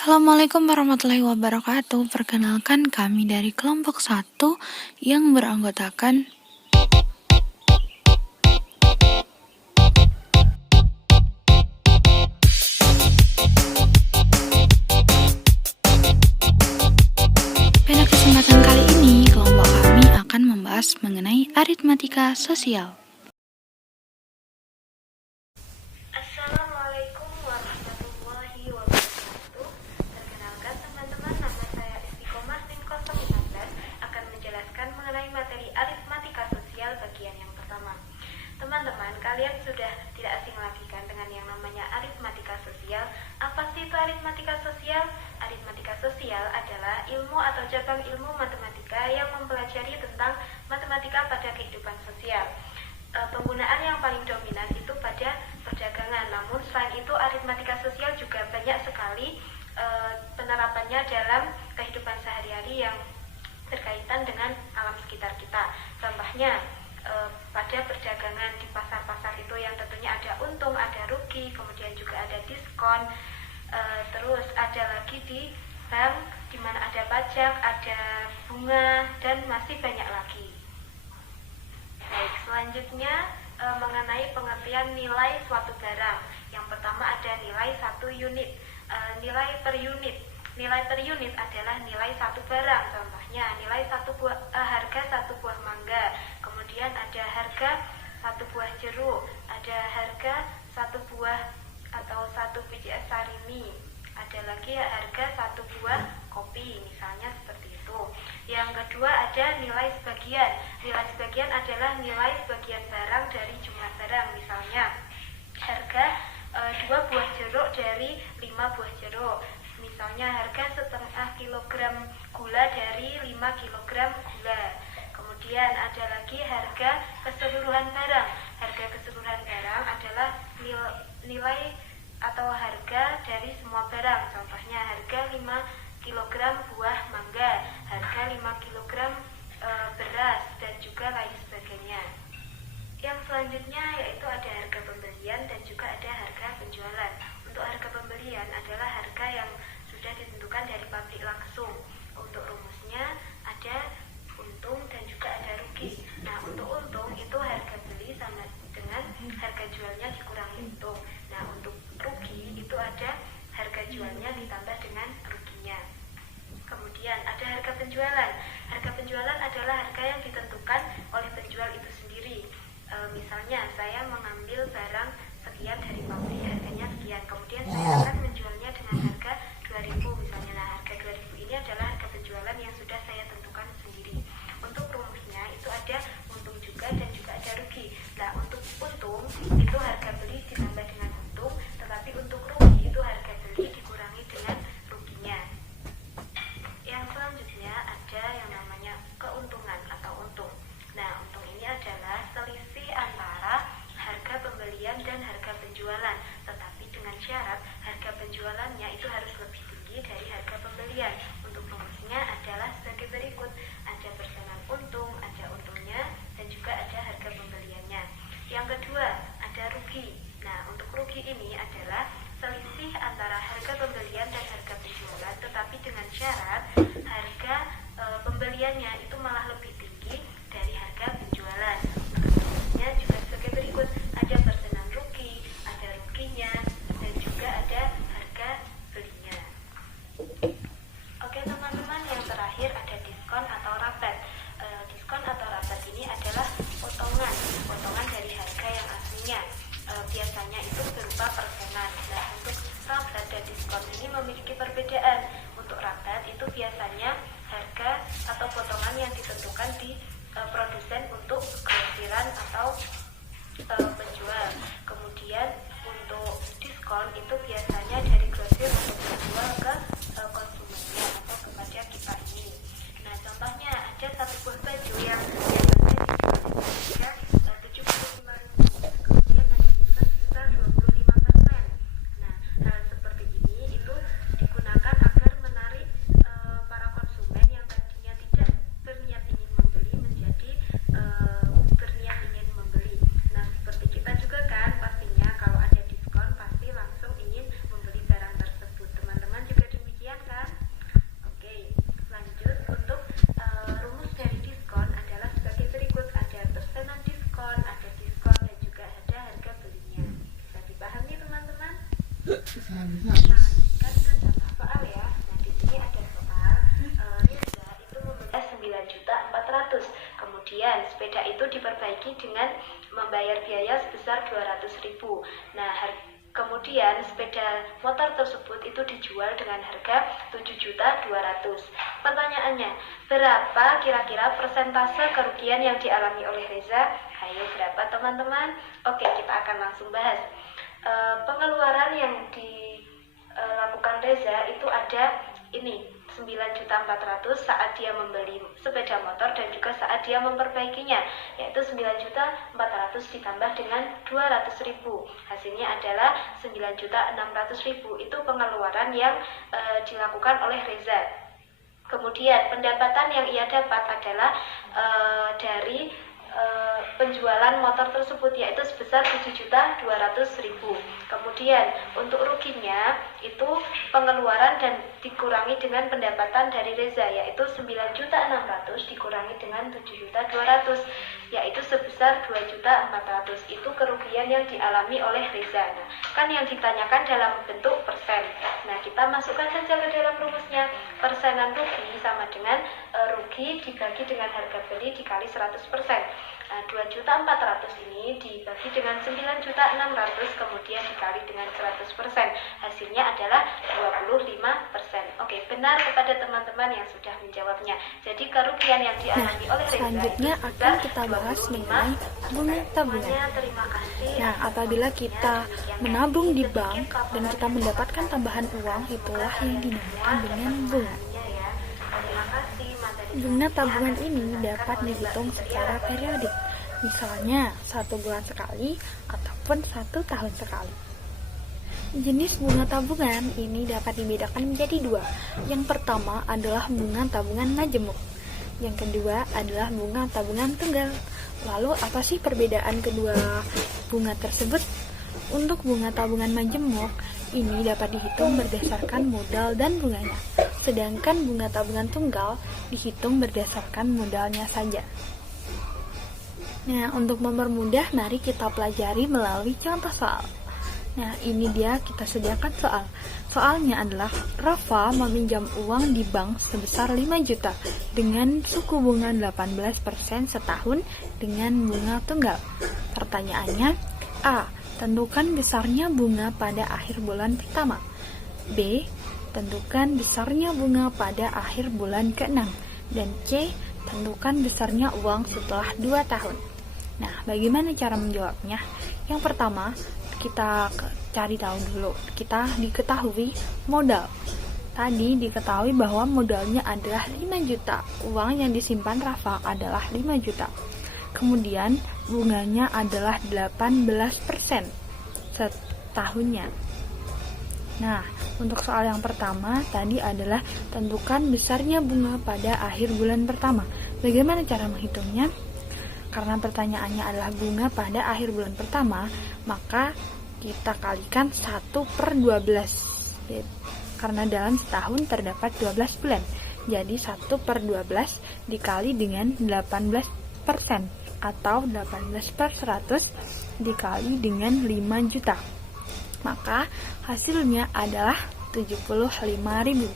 Assalamualaikum warahmatullahi wabarakatuh. Perkenalkan kami dari kelompok 1 yang beranggotakan pada kesempatan kali ini kelompok kami akan membahas mengenai aritmatika sosial. Assalamualaikum warahmatullahi wabarakatuh. Perkenalkan teman-teman, nama saya Istiqomah NIM 016 akan menjelaskan mengenai materi aritmatika sosial bagian yang pertama. Teman-teman, kalian sudah tidak asing lagi kan dengan yang namanya aritmatika sosial. Apa sih itu aritmatika sosial? Aritmatika sosial adalah ilmu atau cabang ilmu matematika yang mempelajari tentang matematika pada kehidupan sosial. Penggunaan yang paling dominan itu pada perdagangan, namun selain itu aritmatika sosial juga banyak sekali penerapannya dalam kehidupan sehari-hari yang berkaitan dengan alam sekitar kita. Contohnya pada perdagangan di pasar-pasar itu yang tentunya ada untung, ada rugi, kemudian juga ada diskon, terus ada lagi di bank di mana ada pajak, ada bunga, dan masih banyak lagi. Baik, selanjutnya mengenai pengertian nilai suatu barang. Yang pertama ada nilai 1 unit, nilai per unit. Nilai per unit adalah nilai satu barang. Contohnya nilai harga satu buah mangga. Kemudian ada harga satu buah jeruk. Ada harga satu buah atau satu biji es sarimi. Ada lagi harga satu buah kopi, misalnya seperti itu. Yang kedua ada nilai sebagian. Nilai sebagian adalah nilai sebagian barang dari jumlah barang. Misalnya harga 2 buah jeruk dari 5 buah jeruk. Misalnya harga setengah kilogram gula dari 5 kilogram gula. Kemudian ada lagi harga keseluruhan barang. Harga keseluruhan barang adalah nilai atau harga dari semua barang. Contohnya harga 5 kg buah mangga, harga 5 kg beras, dan juga lain sebagainya. Yang selanjutnya yaitu ada harga pembelian dan juga ada harga penjualan. Untuk harga pembelian adalah harga yang sudah ditentukan dari pabrik langsung. Untuk rumusnya ada untung dan juga ada rugi. Nah, untuk untung itu harga beli sama dengan harga jualnya dikurangi untung. Nah, untuk rugi itu ada harga jualnya ditambah dengan ruginya. Kemudian ada harga penjualan. Harga penjualan adalah harga yang ditentukan oleh penjual itu sendiri. Misalnya saya mengambil barang sekian dari pabrik, harganya sekian. Kemudian saya akan menjualnya dengan harga 2.000 misalnya. Nah, harga 2.000 ini adalah harga penjualan yang sudah saya tentukan sendiri. Untuk rumusnya itu ada untung juga dan juga ada rugi. Nah, untuk untung itu harga beli ditambah dengan untung, tetapi untuk rugi itu harga beli dikurangi dengan ruginya. Yang selanjutnya ada yang namanya keuntungan atau untung. Nah, untung ini adalah selisih antara harga pembelian dan harga penjualan, tetapi dengan syarat harga penjualannya itu harus lebih tinggi dari harga pembelian. Untuk rumusnya adalah sebagai berikut. Ada persenan untung, ada untungnya, dan juga ada harga pembeliannya. Yang kedua, ada rugi. Nah, untuk rugi ini adalah selisih antara harga pembelian dan harga penjualan, tetapi dengan syarat harga pembeliannya itu malah lebih tinggi dari harga penjualan. Rumusnya juga sebagai berikut. Ada persenan rugi, ada ruginya, dan juga ada harga belinya. Oke teman-teman, yang terakhir ada diskon atau rabat. Diskon atau rabat ini adalah potongan dari harga yang aslinya. Biasanya itu berupa persenan. Nah, untuk rabat dan diskon ini memiliki perbedaan. Untuk rabat itu biasanya harga atau potongan yang ditentukan di produsen untuk grosiran atau penjual. Kemudian untuk diskon itu biasanya dari grosir untuk menjual ke konsumennya atau kepada kita ini. Nah, contohnya ada satu buah baju yang biasanya dijual di harga 75.000, kemudian ada diskon sebesar 25%. Nah, hal seperti ini itu digunakan agar menarik para konsumen yang tadinya tidak berniat ingin membeli menjadi berniat ingin membeli. Nah, seperti kita juga kan pastinya kalau ada diskon pasti langsung ingin membeli barang Kan contoh soal ya. Nah, di sini ada soal Reza itu membayar 9.400.000. Kemudian sepeda itu diperbaiki dengan membayar biaya sebesar 200.000. Nah, kemudian sepeda motor tersebut itu dijual dengan harga 7.200.000. Pertanyaannya, berapa kira-kira persentase kerugian yang dialami oleh Reza? Ayo berapa teman-teman? Oke, kita akan langsung bahas. Pengeluaran yang dilakukan Reza itu ada ini 9.400.000 saat dia membeli sepeda motor dan juga saat dia memperbaikinya, yaitu 9.400.000 ditambah dengan 200.000, hasilnya adalah 9.600.000. Itu pengeluaran yang dilakukan oleh Reza. Kemudian pendapatan yang ia dapat adalah dari penjualan motor tersebut, yaitu sebesar 7.200.000. Kemudian untuk ruginya itu pengeluaran dan dikurangi dengan pendapatan dari Reza, yaitu 9.600.000 dikurangi dengan 7.200.000, yaitu sebesar 2.400.000. Itu kerugian yang dialami oleh Reza. Nah, kan yang ditanyakan dalam bentuk persen. Nah, kita masukkan saja ke dalam rumusnya. Persenan rugi sama dengan rugi dibagi dengan harga beli dikali 100%. Nah, 2.400.000 ini dibagi dengan 9.600.000 kemudian dikali dengan 100%. Hasilnya adalah 25%. Oke, benar kepada teman-teman yang sudah menjawabnya. Jadi kerugian yang dialami oleh Reza selanjutnya akan kita bahas mengenai bunga tabungan. Terima kasih. Nah, apabila kita menabung di bank dan kita mendapatkan tambahan uang, itulah yang dinamakan dengan bunga. Terima kasih. Bunga tabungan ini dapat dihitung secara periodik, misalnya 1 bulan sekali ataupun 1 tahun sekali. Jenis bunga tabungan ini dapat dibedakan menjadi 2. Yang pertama adalah bunga tabungan majemuk. Yang kedua adalah bunga tabungan tunggal. Lalu apa sih perbedaan kedua bunga tersebut? Untuk bunga tabungan majemuk ini dapat dihitung berdasarkan modal dan bunganya. Sedangkan bunga tabungan tunggal dihitung berdasarkan modalnya saja. Nah, untuk mempermudah mari kita pelajari melalui contoh soal. Nah, ini dia kita sediakan soal. Soalnya adalah Rafa meminjam uang di bank sebesar 5 juta dengan suku bunga 18% setahun dengan bunga tunggal. Pertanyaannya, A. Tentukan besarnya bunga pada akhir bulan pertama. B. Tentukan besarnya bunga pada akhir bulan ke-6. Dan C. Tentukan besarnya uang setelah 2 tahun. Nah, bagaimana cara menjawabnya? Yang pertama, kita cari tahu dulu. Kita diketahui modal. Tadi diketahui bahwa modalnya adalah 5 juta. Uang yang disimpan Rafa adalah 5 juta. Kemudian bunganya adalah 18% setahunnya. Nah, untuk soal yang pertama tadi adalah tentukan besarnya bunga pada akhir bulan pertama. Bagaimana cara menghitungnya? Karena pertanyaannya adalah bunga pada akhir bulan pertama, maka kita kalikan 1/12. Karena dalam setahun terdapat 12 bulan. Jadi 1/12 dikali dengan 18% atau 18/100 dikali dengan 5 juta. Maka hasilnya adalah 75.000.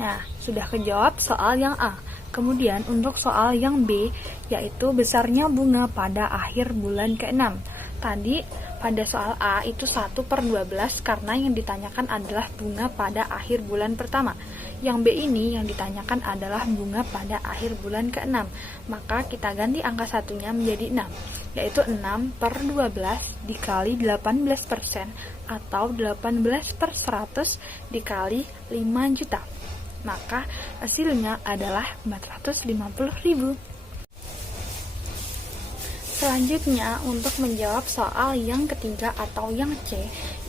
Nah, sudah kejawab soal yang A. Kemudian untuk soal yang B, yaitu besarnya bunga pada akhir bulan ke-6. Tadi pada soal A itu 1/12 karena yang ditanyakan adalah bunga pada akhir bulan pertama. Yang B ini yang ditanyakan adalah bunga pada akhir bulan ke-6. Maka kita ganti angka satunya menjadi 6, yaitu 6/12 dikali 18% atau 18/100 dikali 5 juta. Maka hasilnya adalah 450.000. Selanjutnya untuk menjawab soal yang ketiga atau yang C,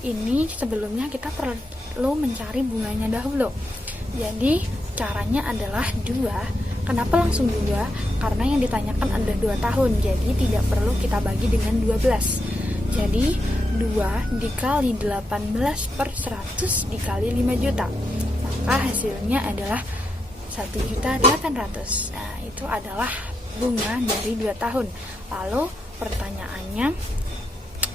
ini sebelumnya kita perlu mencari bunganya dahulu. Jadi caranya adalah 2. Kenapa langsung 2? Karena yang ditanyakan ada 2 tahun, jadi tidak perlu kita bagi dengan 12. Jadi 2 dikali 18/100 dikali 5 juta. Maka hasilnya adalah 1.800.000. Nah, itu adalah bunga dari 2 tahun. Lalu pertanyaannya,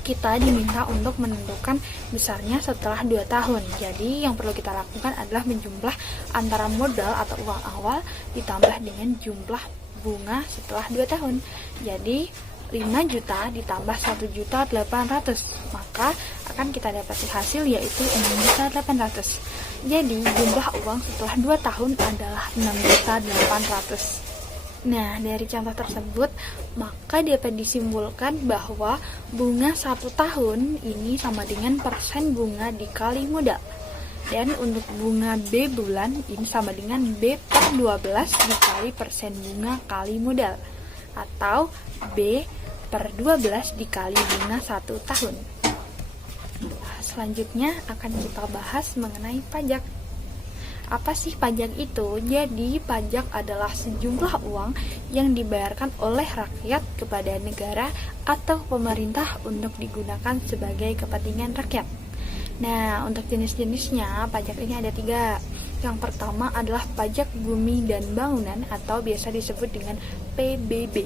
kita diminta untuk menentukan besarnya setelah 2 tahun. Jadi yang perlu kita lakukan adalah menjumlah antara modal atau uang awal ditambah dengan jumlah bunga setelah 2 tahun. Jadi 5 juta ditambah 1.800.000, maka akan kita dapati hasil yaitu 6.800.000. Jadi jumlah uang setelah 2 tahun adalah 6.800.000. Nah, dari contoh tersebut, maka dapat disimpulkan bahwa bunga 1 tahun ini sama dengan persen bunga dikali modal. Dan untuk bunga B bulan ini sama dengan B per 12 dikali persen bunga kali modal. Atau B per 12 dikali bunga 1 tahun. Selanjutnya akan kita bahas mengenai pajak. Apa sih pajak itu? Jadi pajak adalah sejumlah uang yang dibayarkan oleh rakyat kepada negara atau pemerintah untuk digunakan sebagai kepentingan rakyat. Nah, untuk jenis-jenisnya pajak ini ada 3. Yang pertama adalah pajak bumi dan bangunan atau biasa disebut dengan PBB.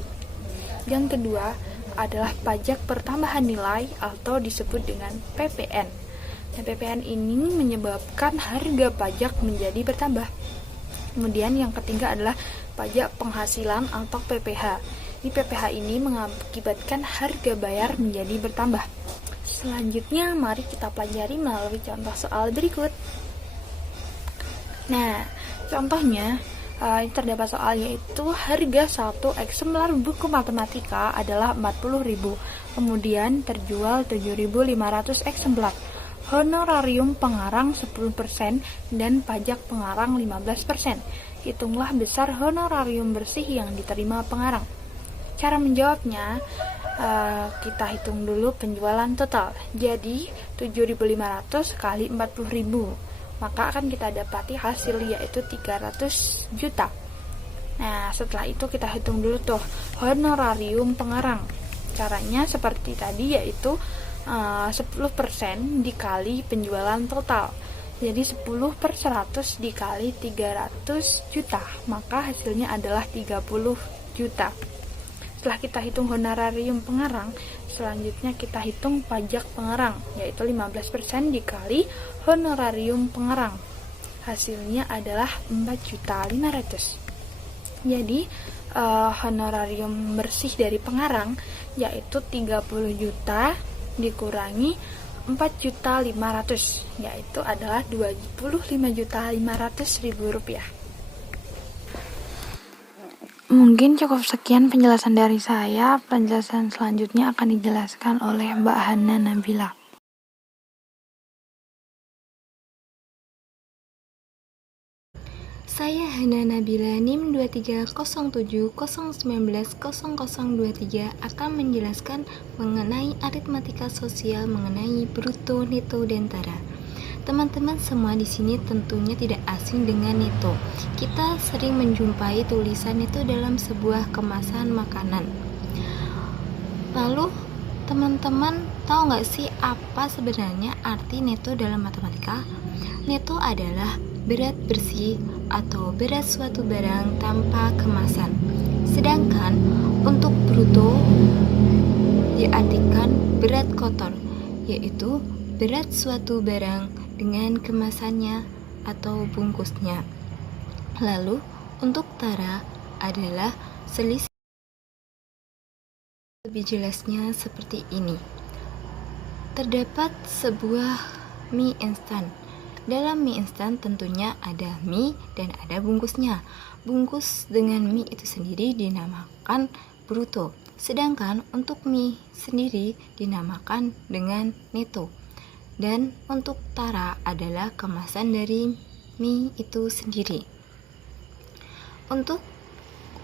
Yang kedua adalah pajak pertambahan nilai atau disebut dengan PPN. Nah, PPN ini menyebabkan harga pajak menjadi bertambah. Kemudian yang ketiga adalah pajak penghasilan atau PPH. Di PPH ini mengakibatkan harga bayar menjadi bertambah. Selanjutnya mari kita pelajari melalui contoh soal berikut. Nah, contohnya terdapat soal yaitu harga 1 eksemplar buku matematika adalah 40.000. Kemudian terjual 7.500 eksemplar. Honorarium pengarang 10% dan pajak pengarang 15%. Hitunglah besar honorarium bersih yang diterima pengarang. Cara menjawabnya, kita hitung dulu penjualan total. Jadi 7.500 kali 40.000, maka akan kita dapati hasil yaitu 300 juta. Nah, setelah itu kita hitung dulu tuh honorarium pengarang. Caranya seperti tadi, yaitu 10% dikali penjualan total. Jadi 10 per 100 dikali 300 juta, maka hasilnya adalah 30 juta. Setelah kita hitung honorarium pengarang, selanjutnya kita hitung pajak pengarang, yaitu 15% dikali honorarium pengarang. Hasilnya adalah 4.500.000. Jadi honorarium bersih dari pengarang yaitu 30 juta dikurangi 4.500.000, yaitu adalah 25.500.000 rupiah. Mungkin cukup sekian penjelasan dari saya. Penjelasan selanjutnya akan dijelaskan oleh Mbak Hana Nabila. Saya Hana Nabila NIM 230701900023 akan menjelaskan mengenai aritmatika sosial mengenai bruto, neto, dan tara. Teman-teman semua di sini tentunya tidak asing dengan neto. Kita sering menjumpai tulisan neto dalam sebuah kemasan makanan. Lalu teman-teman tahu nggak sih apa sebenarnya arti neto dalam matematika? Neto adalah berat bersih atau berat suatu barang tanpa kemasan. Sedangkan untuk bruto diartikan berat kotor, yaitu berat suatu barang dengan kemasannya atau bungkusnya. Lalu untuk tara adalah selisih. Lebih jelasnya seperti ini. Terdapat sebuah mie instan. Dalam mie instan tentunya ada mie dan ada bungkusnya. Bungkus dengan mie itu sendiri dinamakan bruto. Sedangkan untuk mie sendiri dinamakan dengan neto. Dan untuk tara adalah kemasan dari mie itu sendiri. Untuk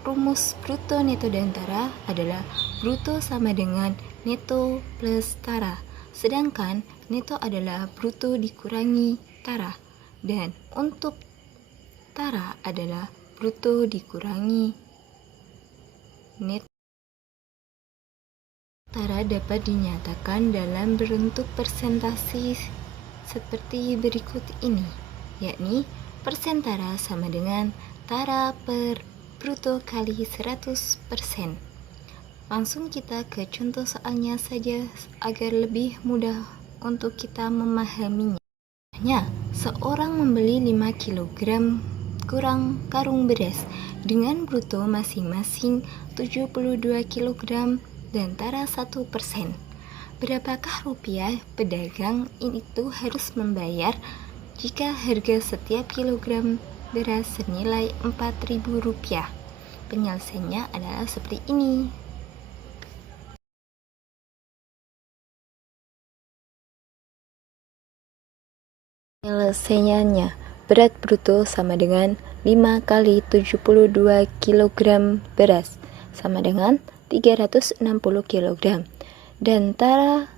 rumus bruto, neto, dan tara adalah bruto sama dengan neto plus tara. Sedangkan neto adalah bruto dikurangi tara. Dan untuk tara adalah bruto dikurangi neto. Tara dapat dinyatakan dalam bentuk persentase seperti berikut ini, yakni persen tara sama dengan tara per bruto kali 100%. Langsung kita ke contoh soalnya saja agar lebih mudah untuk kita memahaminya. Seorang membeli 5 kg kurang karung beras dengan bruto masing-masing 72 kg dan tara 1%. Berapakah rupiah pedagang itu harus membayar jika harga setiap kilogram beras senilai Rp4.000? Penyelesaiannya adalah seperti ini. Penyelesaiannya, berat bruto sama dengan 5 kali 72 kg beras sama dengan 360 kg, dan tara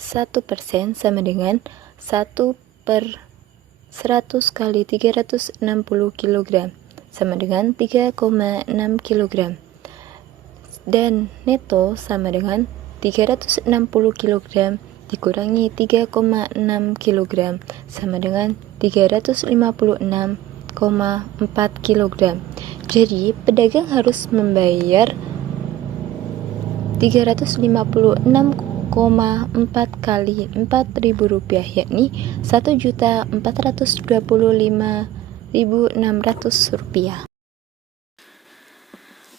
1% sama dengan 1/100 kali 360 kg sama dengan 3,6 kg, dan neto sama dengan 360 kg dikurangi 3,6 kg sama dengan 356,4 kg. Jadi pedagang harus membayar 356,4 kali Rp4.000, yakni Rp1.425.600.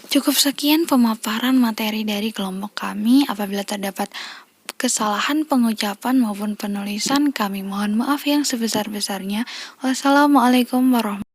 Cukup sekian pemaparan materi dari kelompok kami. Apabila terdapat kesalahan pengucapan maupun penulisan, kami mohon maaf yang sebesar-besarnya. Wassalamualaikum warahmatullahi wabarakatuh.